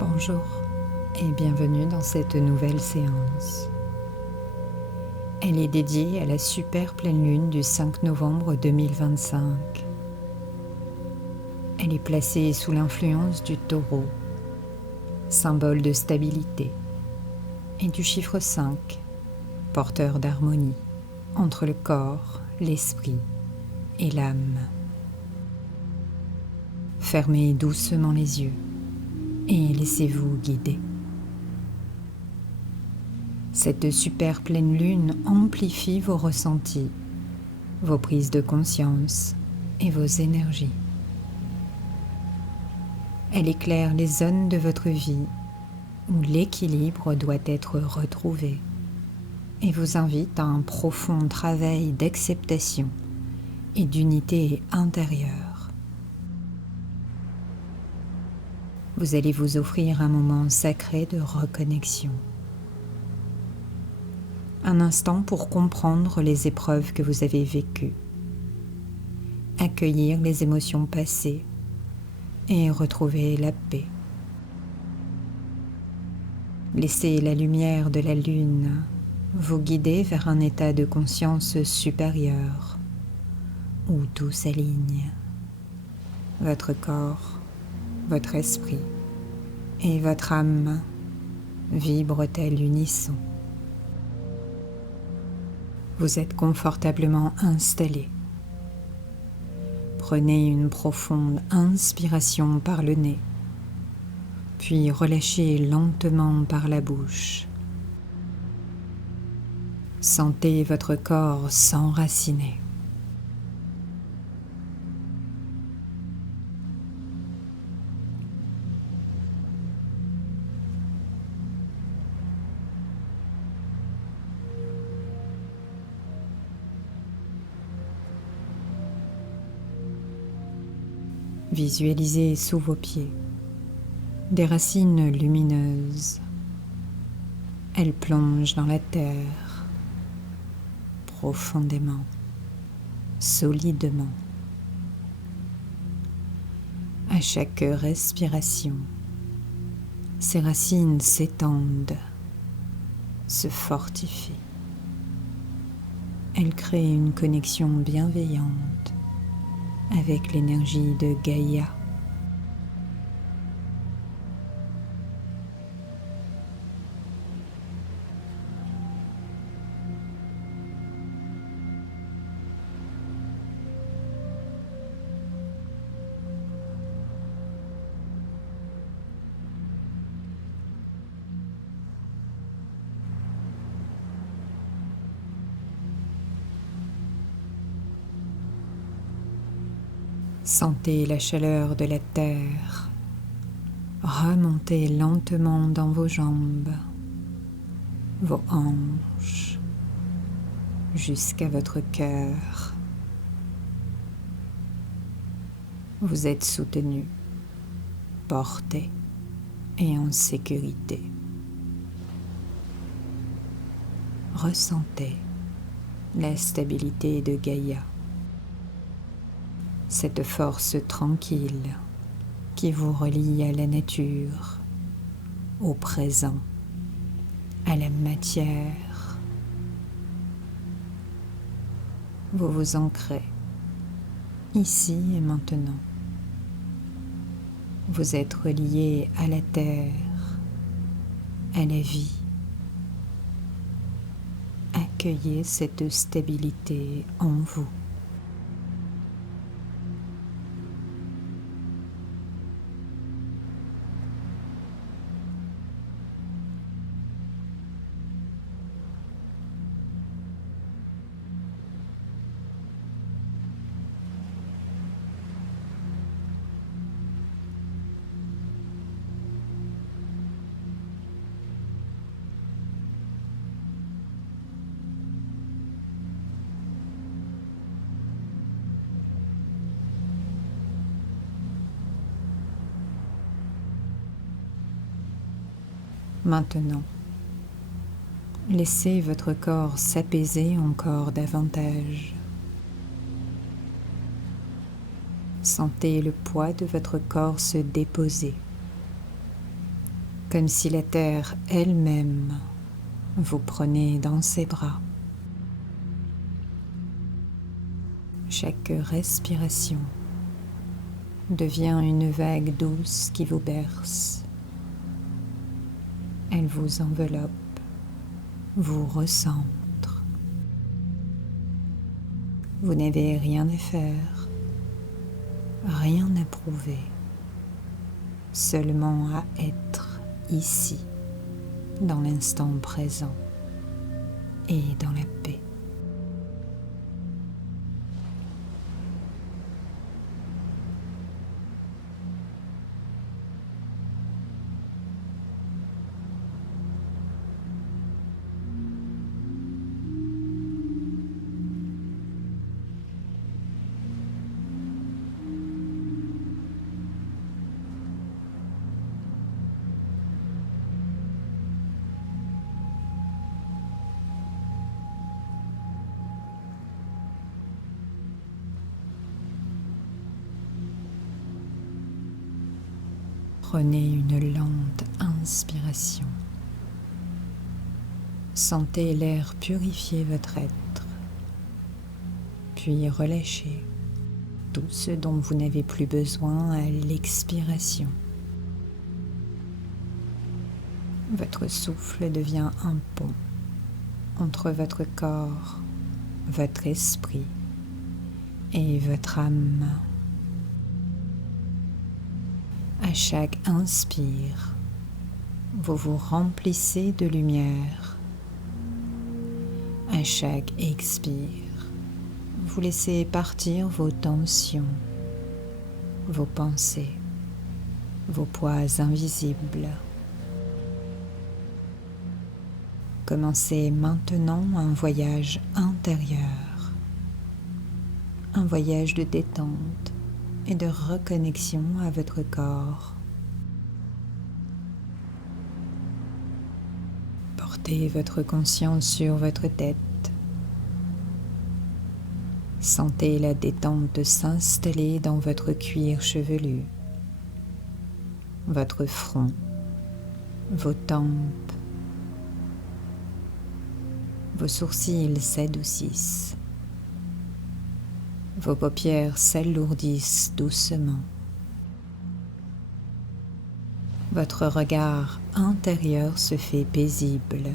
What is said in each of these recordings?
Bonjour et bienvenue dans cette nouvelle séance. Elle est dédiée à la super pleine lune du 5 novembre 2025. Elle est placée sous l'influence du taureau, symbole de stabilité, et du chiffre 5, porteur d'harmonie entre le corps, l'esprit et l'âme. Fermez doucement les yeux et laissez-vous guider. Cette super pleine lune amplifie vos ressentis, vos prises de conscience et vos énergies. Elle éclaire les zones de votre vie où l'équilibre doit être retrouvé et vous invite à un profond travail d'acceptation et d'unité intérieure. Vous allez vous offrir un moment sacré de reconnexion. Un instant pour comprendre les épreuves que vous avez vécues, accueillir les émotions passées et retrouver la paix. Laissez la lumière de la lune vous guider vers un état de conscience supérieur où tout s'aligne. Votre corps, votre esprit et votre âme vibrent à l'unisson. Vous êtes confortablement installé. Prenez une profonde inspiration par le nez, puis relâchez lentement par la bouche. Sentez votre corps s'enraciner. Visualisez sous vos pieds des racines lumineuses. Elles plongent dans la terre profondément, solidement. À chaque respiration, ces racines s'étendent, se fortifient. Elles créent une connexion bienveillante avec l'énergie de Gaïa. Sentez la chaleur de la terre remonter lentement dans vos jambes, vos hanches, jusqu'à votre cœur. Vous êtes soutenu, porté et en sécurité. Ressentez la stabilité de Gaïa. Cette force tranquille qui vous relie à la nature, au présent, à la matière. Vous vous ancrez ici et maintenant. Vous êtes relié à la terre, à la vie. Accueillez cette stabilité en vous. Maintenant, laissez votre corps s'apaiser encore davantage. Sentez le poids de votre corps se déposer comme si la terre elle-même vous prenait dans ses bras. Chaque respiration devient une vague douce qui vous berce. Elle vous enveloppe, vous recentre. Vous n'avez rien à faire, rien à prouver, seulement à être ici, dans l'instant présent et dans la paix. Prenez une lente inspiration. Sentez l'air purifier votre être, puis relâchez tout ce dont vous n'avez plus besoin à l'expiration. Votre souffle devient un pont entre votre corps, votre esprit et votre âme. À chaque inspire, vous vous remplissez de lumière. À chaque expire, vous laissez partir vos tensions, vos pensées, vos poids invisibles. Commencez maintenant un voyage intérieur, un voyage de détente et de reconnexion à votre corps. Portez votre conscience sur votre tête. Sentez la détente s'installer dans votre cuir chevelu, votre front, vos tempes. Vos sourcils s'adoucissent. Vos paupières s'alourdissent doucement. Votre regard intérieur se fait paisible,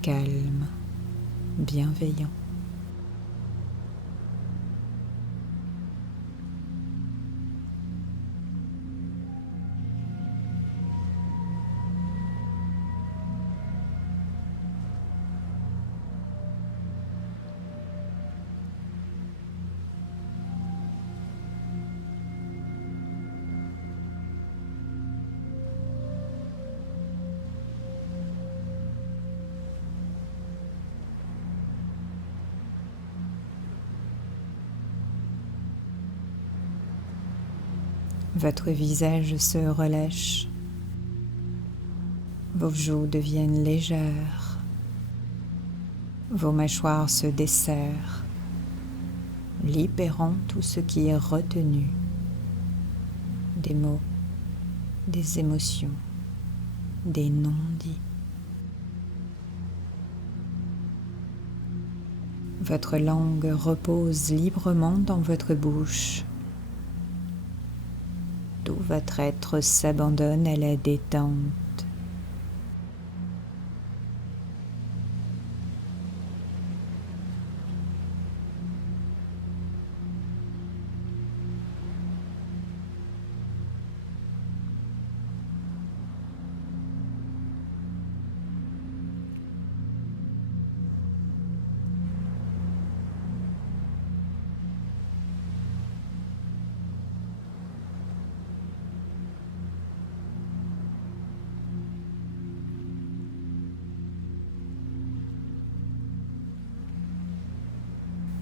calme, bienveillant. Votre visage se relâche, vos joues deviennent légères, vos mâchoires se desserrent, libérant tout ce qui est retenu, des mots, des émotions, des non-dits. Votre langue repose librement dans votre bouche. Tout votre être s'abandonne à la détente.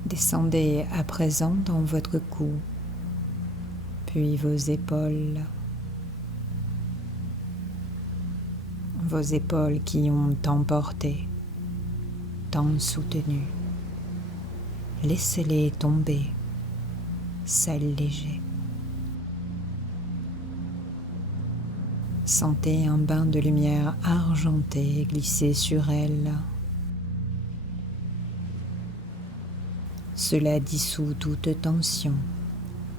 Descendez à présent dans votre cou, puis vos épaules qui ont tant porté, tant soutenu. Laissez-les tomber, s'alléger. Sentez un bain de lumière argentée glisser sur elle. Cela dissout toute tension,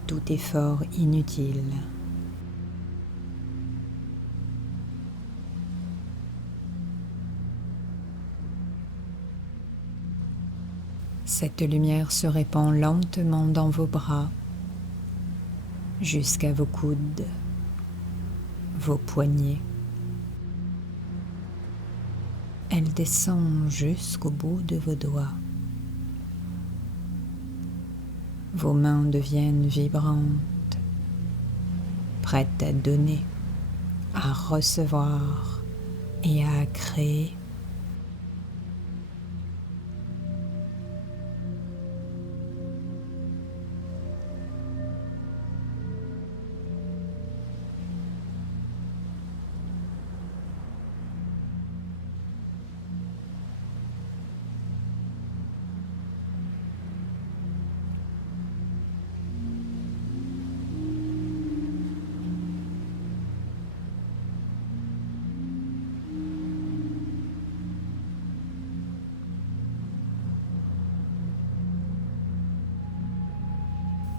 tout effort inutile. Cette lumière se répand lentement dans vos bras, jusqu'à vos coudes, vos poignets. Elle descend jusqu'au bout de vos doigts. Vos mains deviennent vibrantes, prêtes à donner, à recevoir et à créer.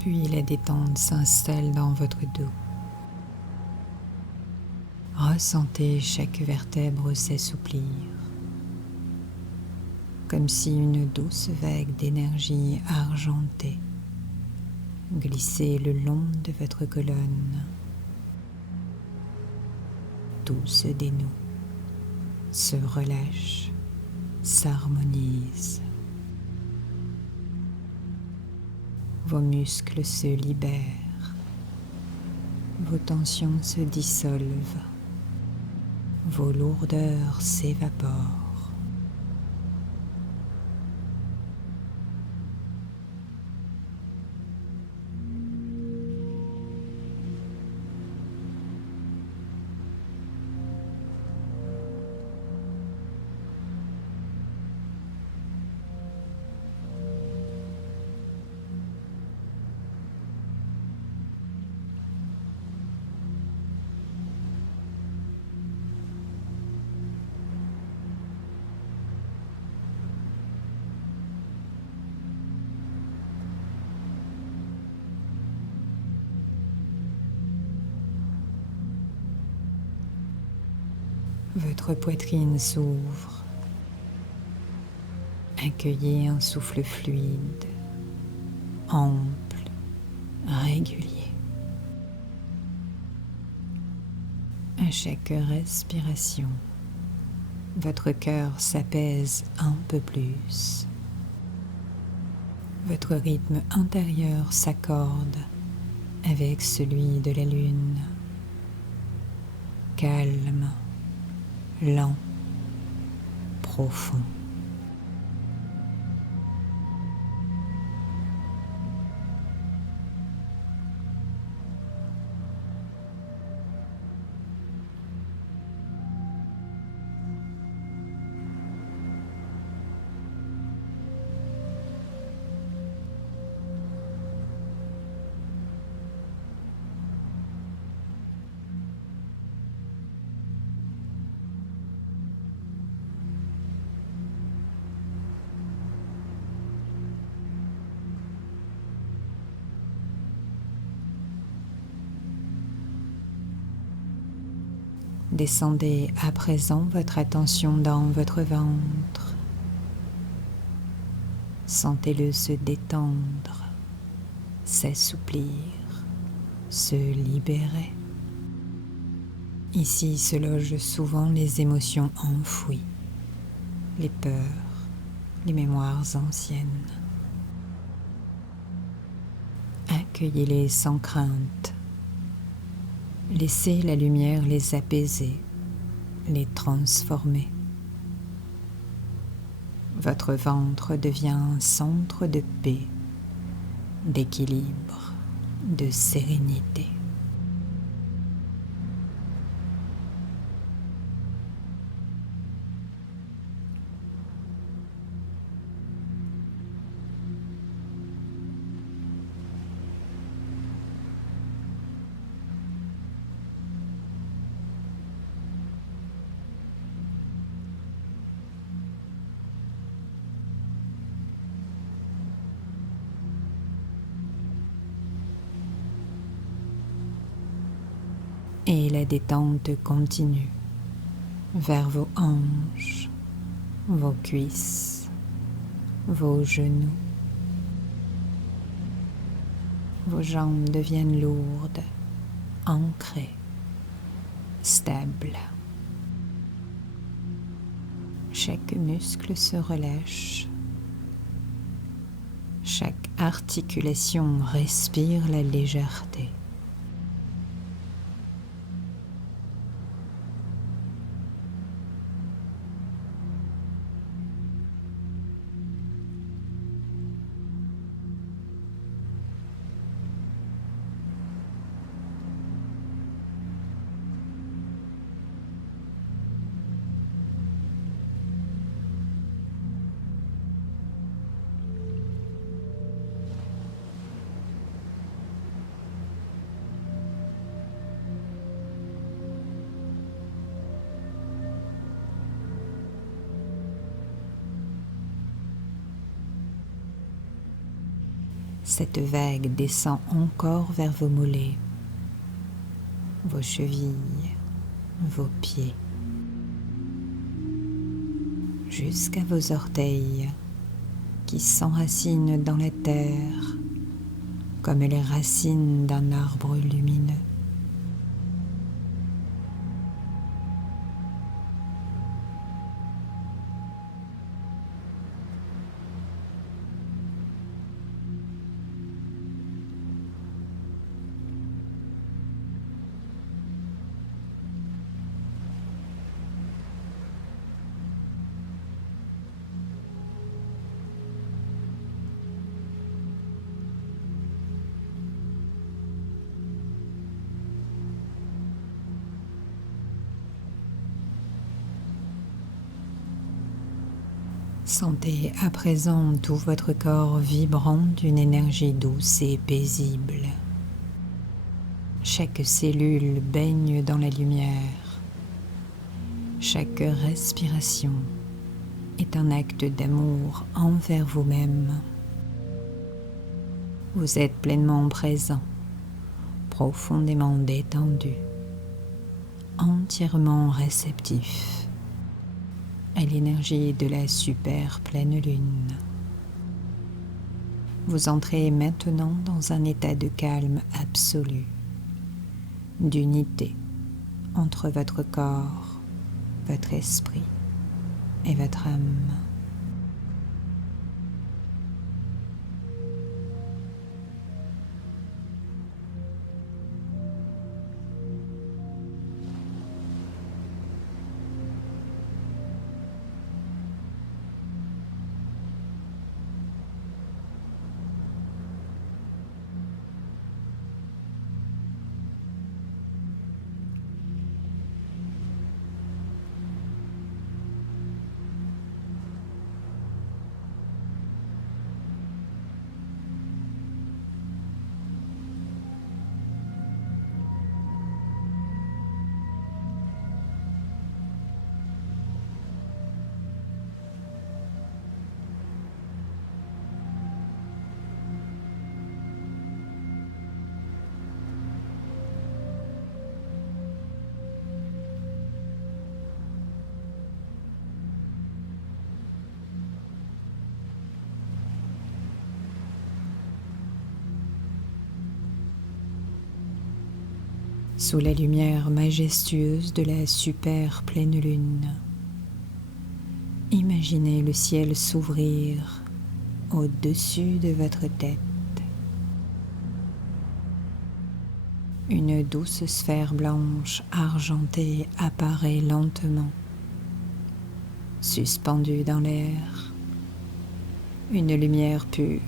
Puis la détente s'installe dans votre dos. Ressentez chaque vertèbre s'assouplir, comme si une douce vague d'énergie argentée glissait le long de votre colonne. Tout se dénoue, se relâche, s'harmonise. Vos muscles se libèrent, vos tensions se dissolvent, vos lourdeurs s'évaporent. Votre poitrine s'ouvre. Accueillez un souffle fluide, ample, régulier. À chaque respiration, votre cœur s'apaise un peu plus. Votre rythme intérieur s'accorde avec celui de la lune. Calme, lent, profond. Descendez à présent votre attention dans votre ventre. Sentez-le se détendre, s'assouplir, se libérer. Ici se logent souvent les émotions enfouies, les peurs, les mémoires anciennes. Accueillez-les sans crainte. Laissez la lumière les apaiser, les transformer. Votre ventre devient un centre de paix, d'équilibre, de sérénité. et la détente continue vers vos hanches, vos cuisses, vos genoux. Vos jambes deviennent lourdes, ancrées, stables. Chaque muscle se relâche. Chaque articulation respire la légèreté. Cette vague descend encore vers vos mollets, vos chevilles, vos pieds, jusqu'à vos orteils qui s'enracinent dans la terre comme les racines d'un arbre lumineux. Sentez à présent tout votre corps vibrant d'une énergie douce et paisible. Chaque cellule baigne dans la lumière. Chaque respiration est un acte d'amour envers vous-même. Vous êtes pleinement présent, profondément détendu, entièrement réceptif à l'énergie de la super pleine lune. Vous entrez maintenant dans un état de calme absolu, d'unité entre votre corps, votre esprit et votre âme. Sous la lumière majestueuse de la super pleine lune, imaginez le ciel s'ouvrir au-dessus de votre tête. Une douce sphère blanche argentée apparaît lentement, suspendue dans l'air. Une lumière pure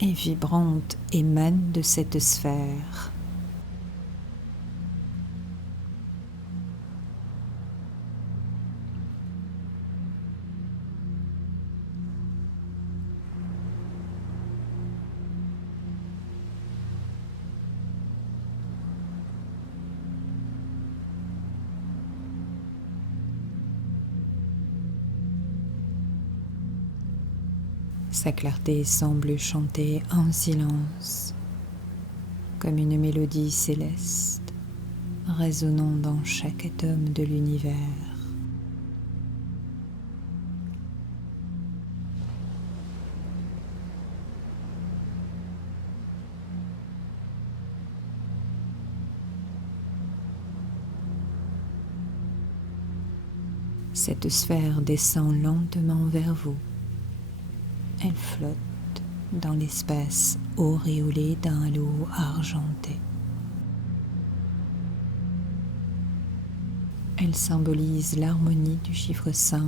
et vibrante émane de cette sphère. Sa clarté semble chanter en silence, comme une mélodie céleste, résonnant dans chaque atome de l'univers. Cette sphère descend lentement vers vous. Elle flotte dans l'espace auréolé d'un halo argenté. Elle symbolise l'harmonie du chiffre 5,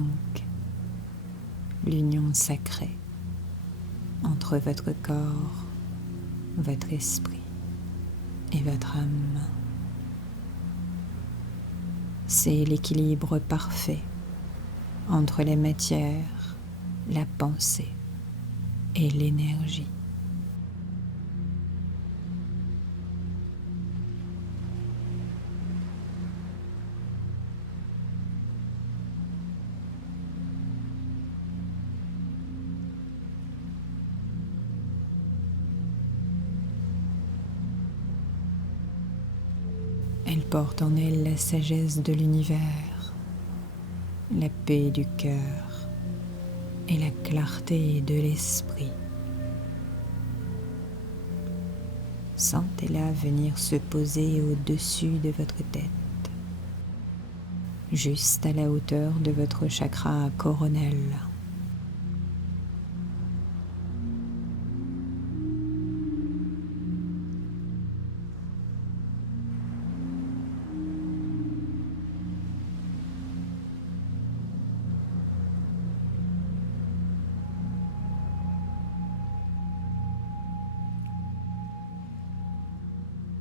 l'union sacrée entre votre corps, votre esprit et votre âme. C'est l'équilibre parfait entre la matière, la pensée et l'énergie. Elle porte en elle la sagesse de l'univers, la paix du cœur et la clarté de l'esprit. Sentez-la venir se poser au-dessus de votre tête, juste à la hauteur de votre chakra coronel.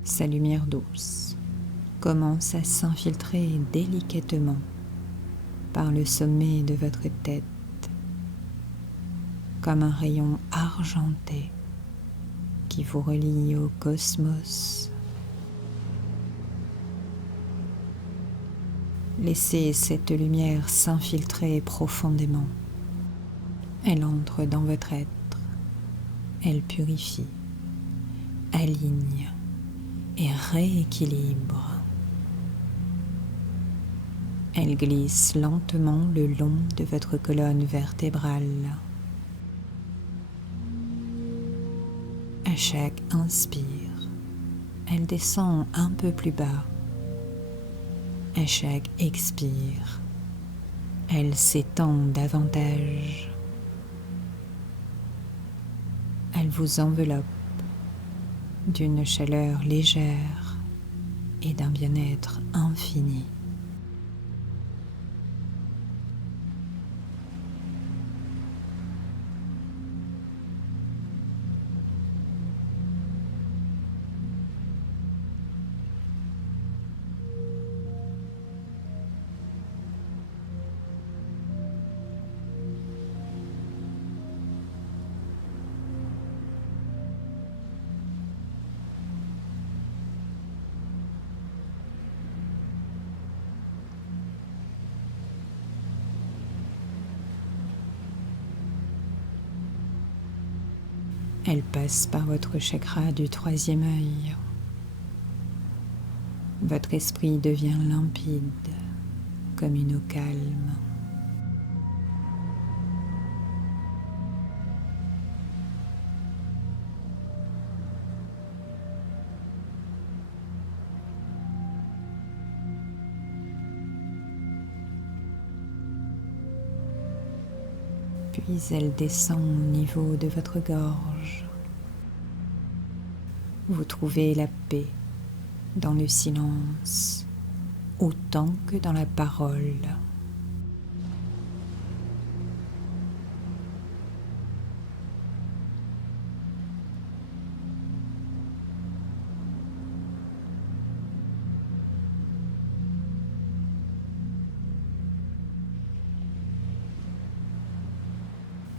Sa lumière douce commence à s'infiltrer délicatement par le sommet de votre tête, comme un rayon argenté qui vous relie au cosmos. Laissez cette lumière s'infiltrer profondément. Elle entre dans votre être, elle purifie, aligne et rééquilibre. Elle glisse lentement le long de votre colonne vertébrale. À chaque inspire, elle descend un peu plus bas. À chaque expire, elle s'étend davantage. Elle vous enveloppe d'une chaleur légère et d'un bien-être infini. Elle passe par votre chakra du troisième œil. Votre esprit devient limpide, comme une eau calme. Puis elle descend au niveau de votre gorge. Vous trouvez la paix dans le silence, autant que dans la parole.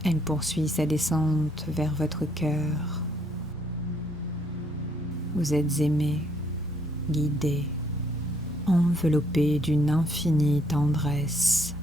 Elle poursuit sa descente vers votre cœur. Vous êtes aimé, guidé, enveloppé d'une infinie tendresse.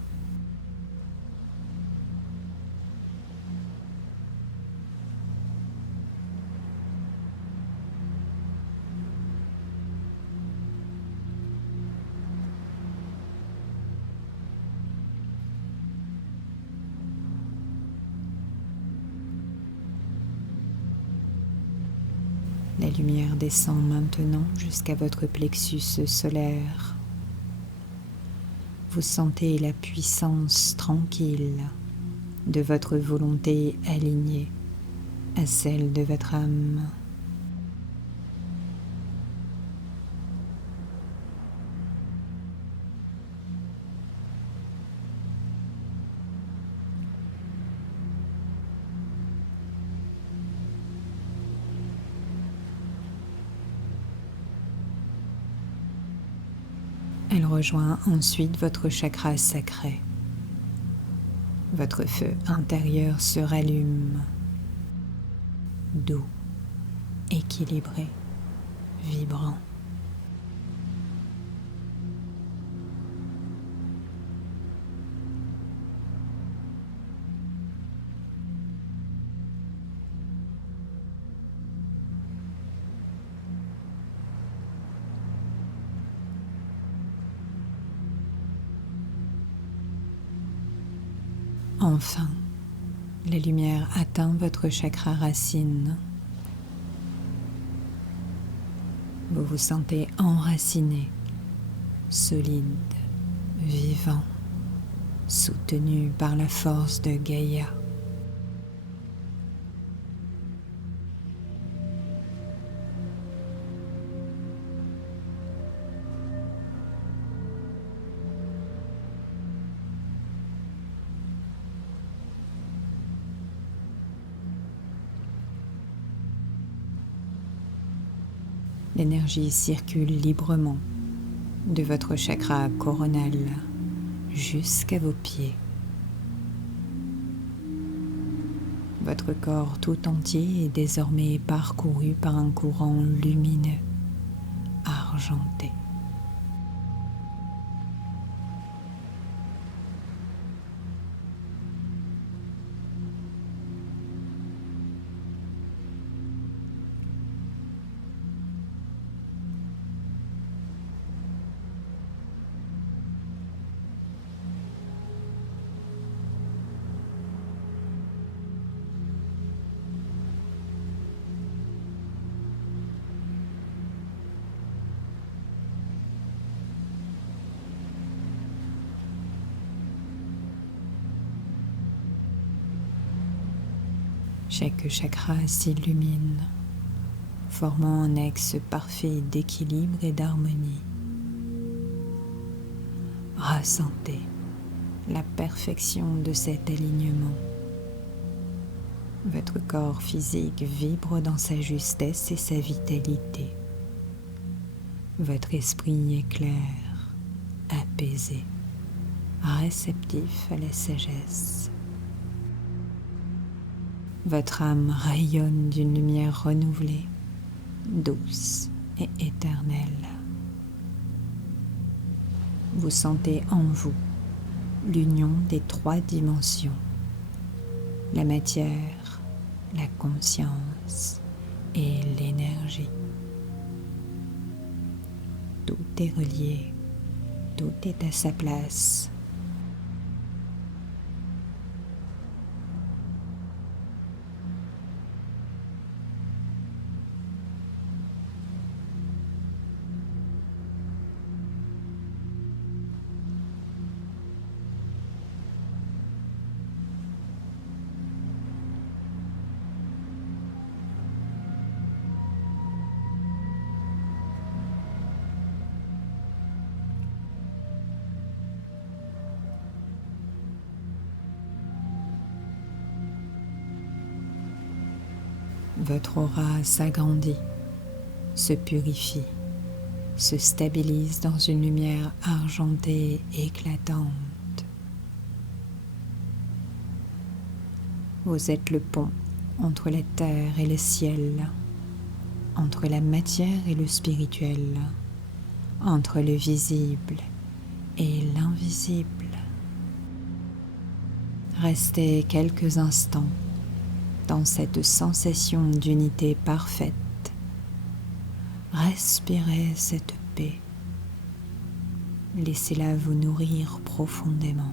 La lumière descend maintenant jusqu'à votre plexus solaire. Vous sentez la puissance tranquille de votre volonté alignée à celle de votre âme. Elle rejoint ensuite votre chakra sacré. Votre feu intérieur se rallume, doux, équilibré, vibrant. Enfin, la lumière atteint votre chakra racine. Vous vous sentez enraciné, solide, vivant, soutenu par la force de Gaïa. L'énergie circule librement de votre chakra coronal jusqu'à vos pieds. Votre corps tout entier est désormais parcouru par un courant lumineux, argenté. Chaque chakra s'illumine, formant un axe parfait d'équilibre et d'harmonie. Ressentez la perfection de cet alignement. Votre corps physique vibre dans sa justesse et sa vitalité. Votre esprit est clair, apaisé, réceptif à la sagesse. Votre âme rayonne d'une lumière renouvelée, douce et éternelle. Vous sentez en vous l'union des 3 dimensions, la matière, la conscience et l'énergie. Tout est relié, tout est à sa place. Votre aura s'agrandit, se purifie, se stabilise dans une lumière argentée éclatante. Vous êtes le pont entre la terre et le ciel, entre la matière et le spirituel, entre le visible et l'invisible. Restez quelques instants dans cette sensation d'unité parfaite. Respirez cette paix. Laissez-la vous nourrir profondément.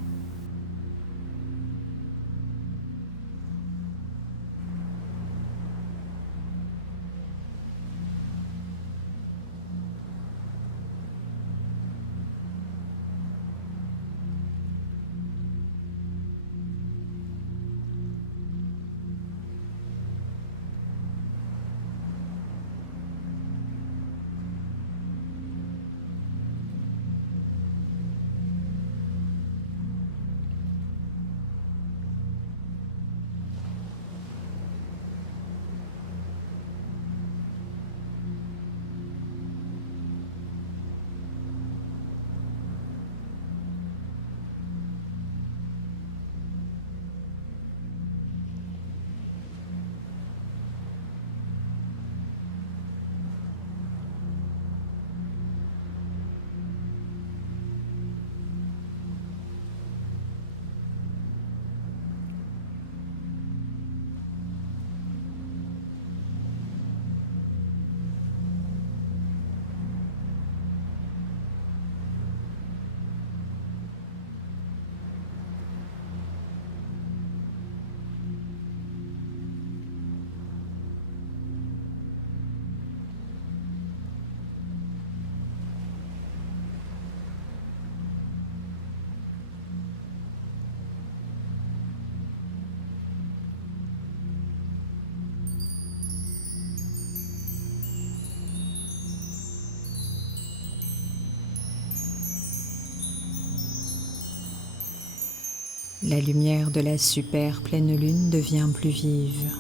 La lumière de la super pleine lune devient plus vive,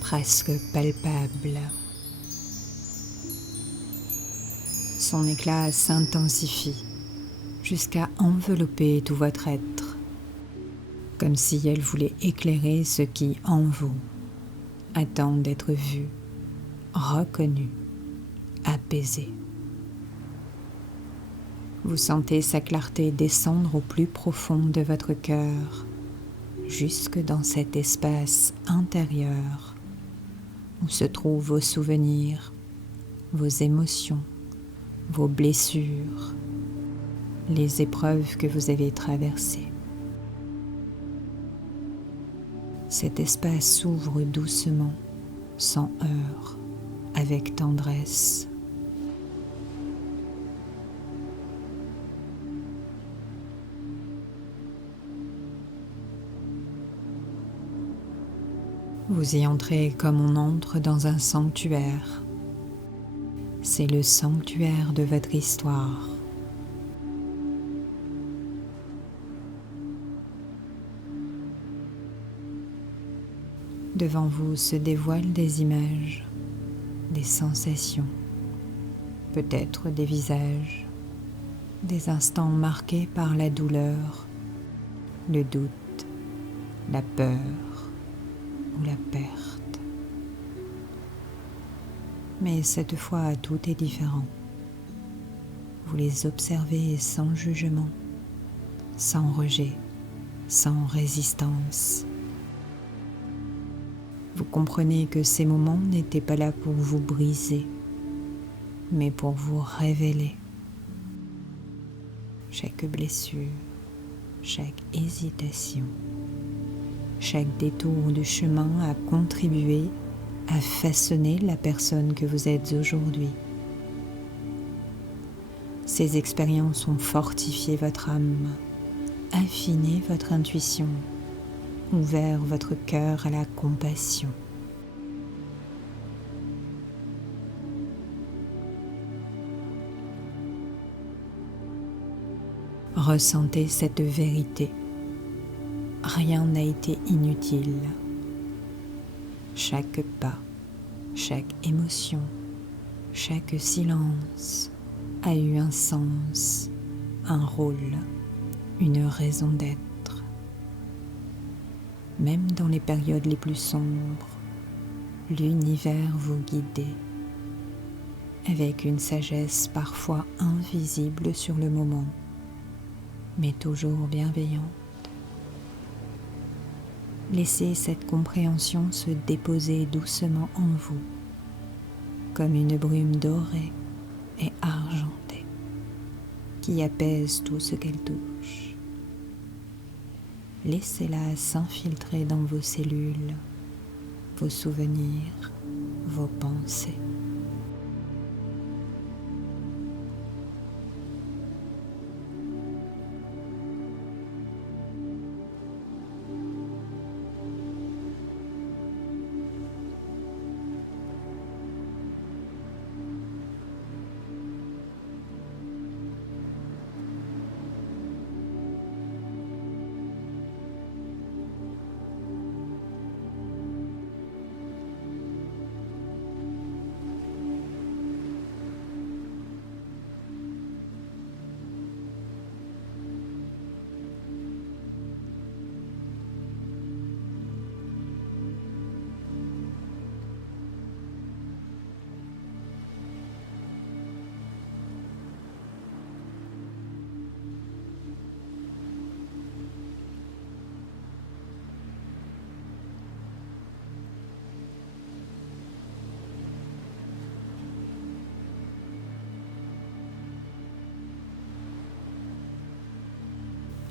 presque palpable. Son éclat s'intensifie jusqu'à envelopper tout votre être, comme si elle voulait éclairer ce qui, en vous, attend d'être vu, reconnu, apaisé. Vous sentez sa clarté descendre au plus profond de votre cœur, jusque dans cet espace intérieur où se trouvent vos souvenirs, vos émotions, vos blessures, les épreuves que vous avez traversées. Cet espace s'ouvre doucement, sans heurts, avec tendresse. Vous y entrez comme on entre dans un sanctuaire. C'est le sanctuaire de votre histoire. Devant vous se dévoilent des images, des sensations, peut-être des visages, des instants marqués par la douleur, le doute, la peur ou la perte. Mais cette fois, tout est différent. Vous les observez sans jugement, sans rejet, sans résistance. Vous comprenez que ces moments n'étaient pas là pour vous briser, mais pour vous révéler. Chaque blessure, chaque hésitation, chaque détour du chemin a contribué à façonner la personne que vous êtes aujourd'hui. Ces expériences ont fortifié votre âme, affiné votre intuition, ouvert votre cœur à la compassion. Ressentez cette vérité. Rien n'a été inutile. Chaque pas, chaque émotion, chaque silence a eu un sens, un rôle, une raison d'être. Même dans les périodes les plus sombres, l'univers vous guidait, avec une sagesse parfois invisible sur le moment, mais toujours bienveillante. Laissez cette compréhension se déposer doucement en vous, comme une brume dorée et argentée, qui apaise tout ce qu'elle touche. Laissez-la s'infiltrer dans vos cellules, vos souvenirs, vos pensées.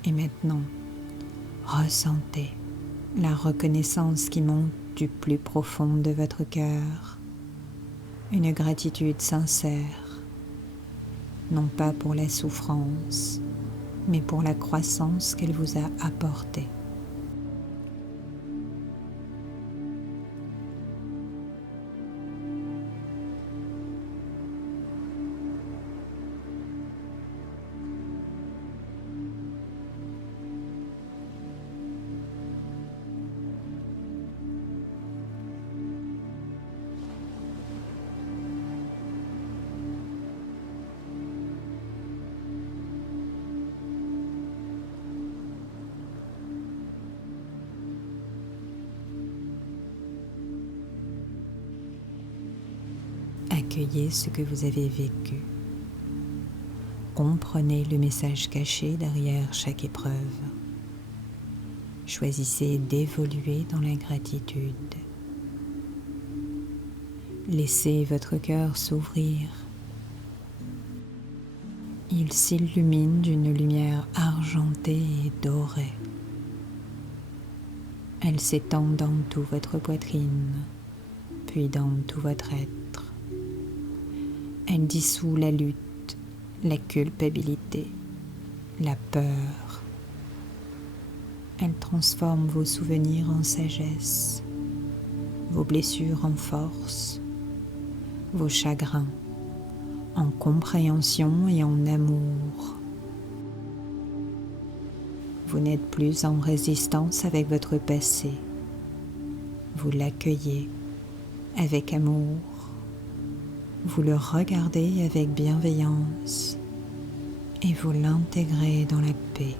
Et maintenant, ressentez la reconnaissance qui monte du plus profond de votre cœur, une gratitude sincère, non pas pour la souffrance, mais pour la croissance qu'elle vous a apportée. Accueillez ce que vous avez vécu. Comprenez le message caché derrière chaque épreuve. Choisissez d'évoluer dans la gratitude. Laissez votre cœur s'ouvrir. Il s'illumine d'une lumière argentée et dorée. Elle s'étend dans toute votre poitrine, puis dans tout votre être. Elle dissout la lutte, la culpabilité, la peur. Elle transforme vos souvenirs en sagesse, vos blessures en force, vos chagrins en compréhension et en amour. Vous n'êtes plus en résistance avec votre passé. Vous l'accueillez avec amour. Vous le regardez avec bienveillance et vous l'intégrez dans la paix.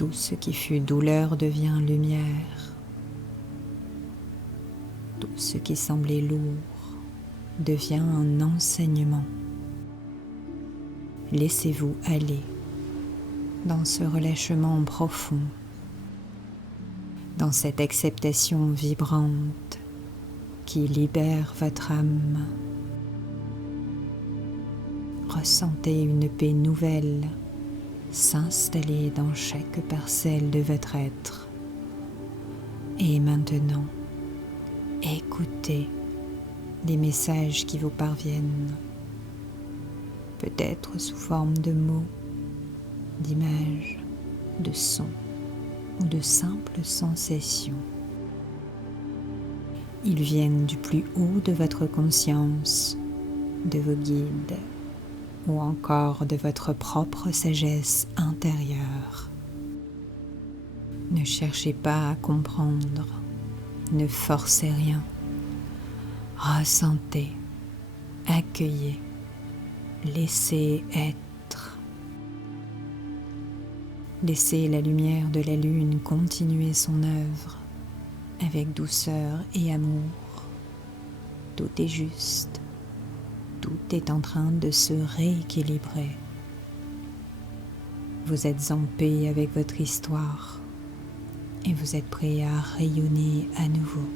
Tout ce qui fut douleur devient lumière. Tout ce qui semblait lourd devient un enseignement. Laissez-vous aller dans ce relâchement profond, dans cette acceptation vibrante qui libère votre âme. Ressentez une paix nouvelle s'installer dans chaque parcelle de votre être. Et maintenant, écoutez les messages qui vous parviennent, peut-être sous forme de mots, d'images, de sons ou de simples sensations. Ils viennent du plus haut de votre conscience, de vos guides, ou encore de votre propre sagesse intérieure. Ne cherchez pas à comprendre, ne forcez rien. Ressentez, accueillez, laissez être. Laissez la lumière de la lune continuer son œuvre avec douceur et amour. Tout est juste. Tout est en train de se rééquilibrer. Vous êtes en paix avec votre histoire et vous êtes prêt à rayonner à nouveau.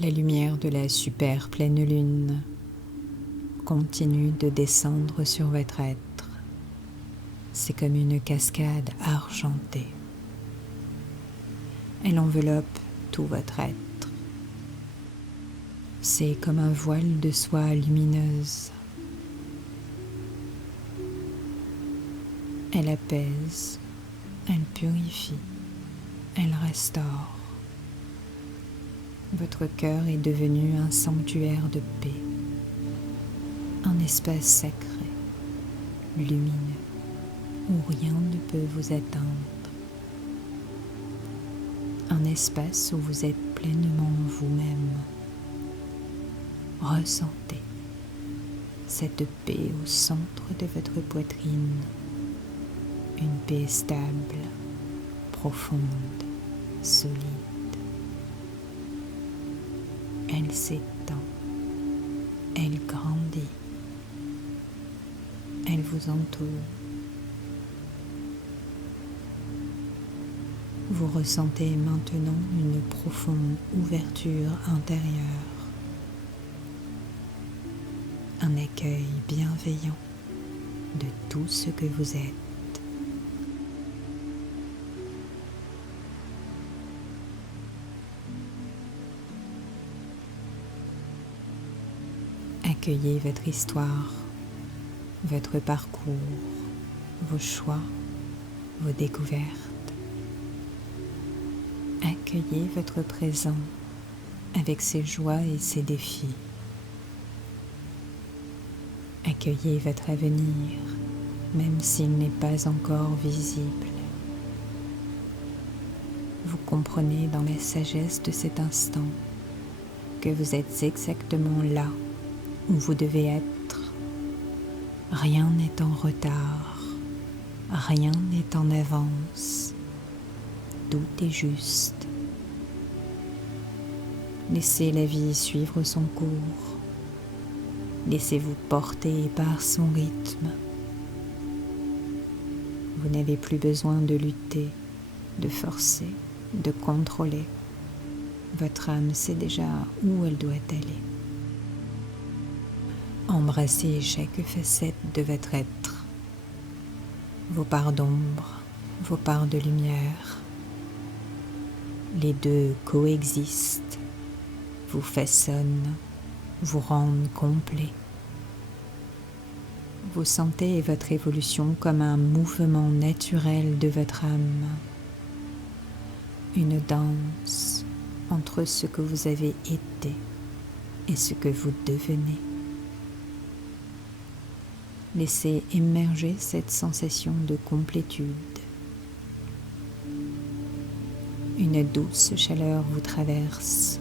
La lumière de la super pleine lune continue de descendre sur votre être. C'est comme une cascade argentée. Elle enveloppe tout votre être. C'est comme un voile de soie lumineuse. Elle apaise, elle purifie, elle restaure. Votre cœur est devenu un sanctuaire de paix, un espace sacré, lumineux, où rien ne peut vous atteindre. Un espace où vous êtes pleinement vous-même. Ressentez cette paix au centre de votre poitrine, une paix stable, profonde, solide. Elle s'étend, elle grandit, elle vous entoure. Vous ressentez maintenant une profonde ouverture intérieure, un accueil bienveillant de tout ce que vous êtes. Accueillez votre histoire, votre parcours, vos choix, vos découvertes. Accueillez votre présent avec ses joies et ses défis. Accueillez votre avenir, même s'il n'est pas encore visible. Vous comprenez dans la sagesse de cet instant que vous êtes exactement là où vous devez être. Rien n'est en retard, rien n'est en avance, tout est juste. Laissez la vie suivre son cours, laissez-vous porter par son rythme. Vous n'avez plus besoin de lutter, de forcer, de contrôler. Votre âme sait déjà où elle doit aller. Embrassez chaque facette de votre être, vos parts d'ombre, vos parts de lumière. Les deux coexistent, vous façonnent, vous rendent complet. Vous sentez votre évolution comme un mouvement naturel de votre âme, une danse entre ce que vous avez été et ce que vous devenez. Laissez émerger cette sensation de complétude. Une douce chaleur vous traverse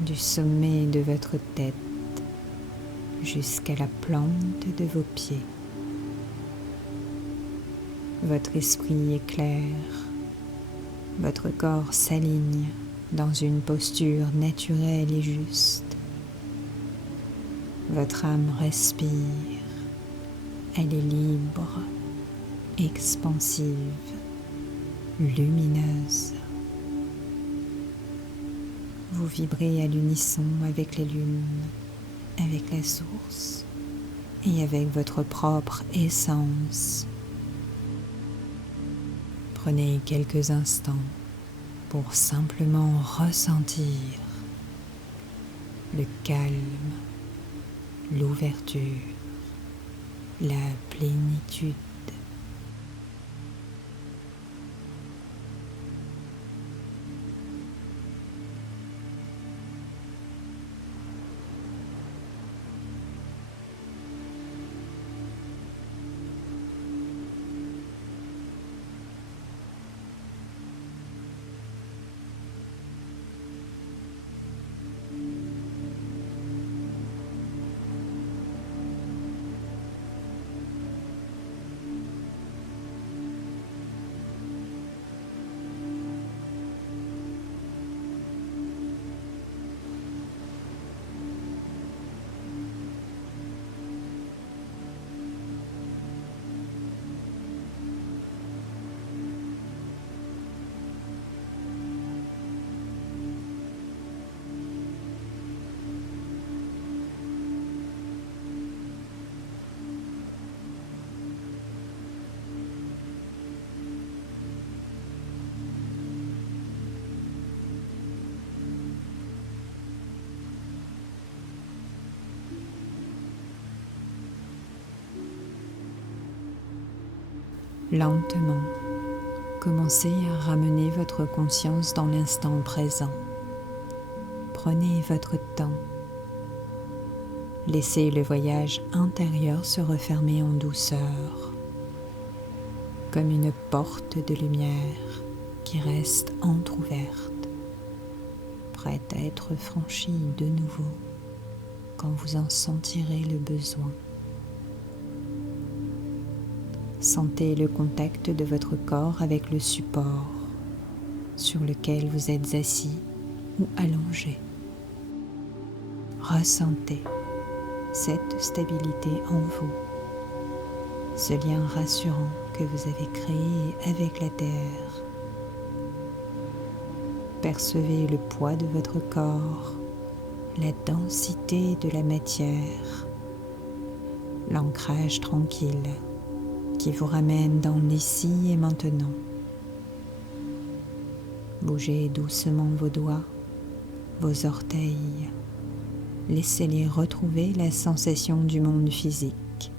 du sommet de votre tête jusqu'à la plante de vos pieds. Votre esprit est clair, votre corps s'aligne dans une posture naturelle et juste. Votre âme respire. Elle est libre, expansive, lumineuse. Vous vibrez à l'unisson avec la lune, avec la source et avec votre propre essence. Prenez quelques instants pour simplement ressentir le calme, l'ouverture, la plénitude. Lentement, commencez à ramener votre conscience dans l'instant présent. Prenez votre temps. Laissez le voyage intérieur se refermer en douceur, comme une porte de lumière qui reste entr'ouverte, prête à être franchie de nouveau quand vous en sentirez le besoin. Sentez le contact de votre corps avec le support sur lequel vous êtes assis ou allongé. Ressentez cette stabilité en vous, ce lien rassurant que vous avez créé avec la terre. Percevez le poids de votre corps, la densité de la matière, l'ancrage tranquille qui vous ramène dans l'ici et maintenant. Bougez doucement vos doigts, vos orteils. Laissez-les retrouver la sensation du monde physique.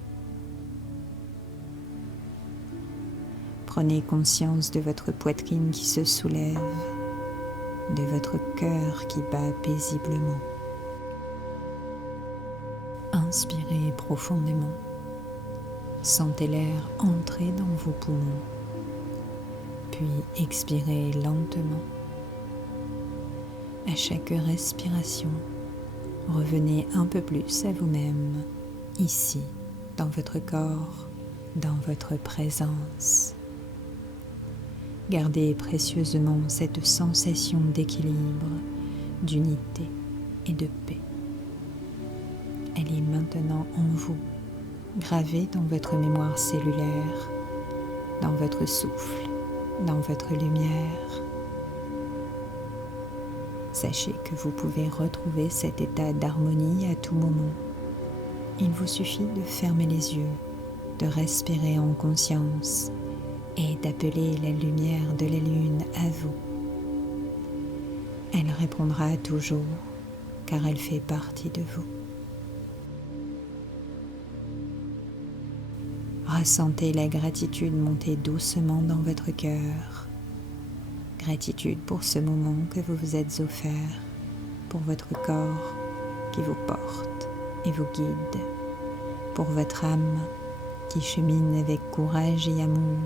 Prenez conscience de votre poitrine qui se soulève, de votre cœur qui bat paisiblement. Inspirez profondément. Sentez l'air entrer dans vos poumons, puis expirez lentement. À chaque respiration, revenez un peu plus à vous-même, ici, dans votre corps, dans votre présence. Gardez précieusement cette sensation d'équilibre, d'unité et de paix. Elle est maintenant en vous, gravée dans votre mémoire cellulaire, dans votre souffle, dans votre lumière. Sachez que vous pouvez retrouver cet état d'harmonie à tout moment. Il vous suffit de fermer les yeux, de respirer en conscience et d'appeler la lumière de la lune à vous. Elle répondra toujours, car elle fait partie de vous. Ressentez la gratitude monter doucement dans votre cœur. Gratitude pour ce moment que vous vous êtes offert, pour votre corps qui vous porte et vous guide, pour votre âme qui chemine avec courage et amour,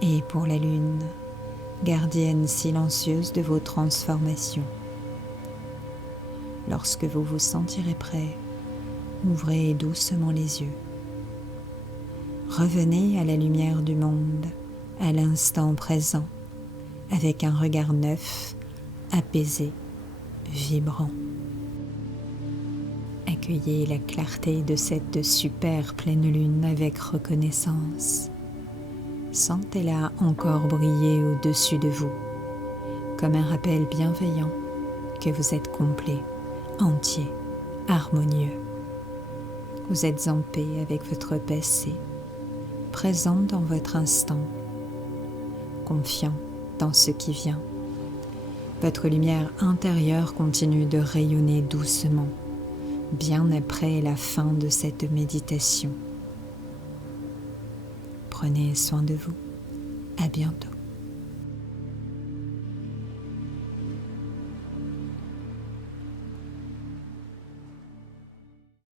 et pour la lune, gardienne silencieuse de vos transformations. Lorsque vous vous sentirez prêt, ouvrez doucement les yeux. Revenez à la lumière du monde, à l'instant présent, avec un regard neuf, apaisé, vibrant. Accueillez la clarté de cette super pleine lune avec reconnaissance. Sentez-la encore briller au-dessus de vous, comme un rappel bienveillant que vous êtes complet, entier, harmonieux. Vous êtes en paix avec votre passé, présent dans votre instant, confiant dans ce qui vient. Votre lumière intérieure continue de rayonner doucement, bien après la fin de cette méditation. Prenez soin de vous. À bientôt.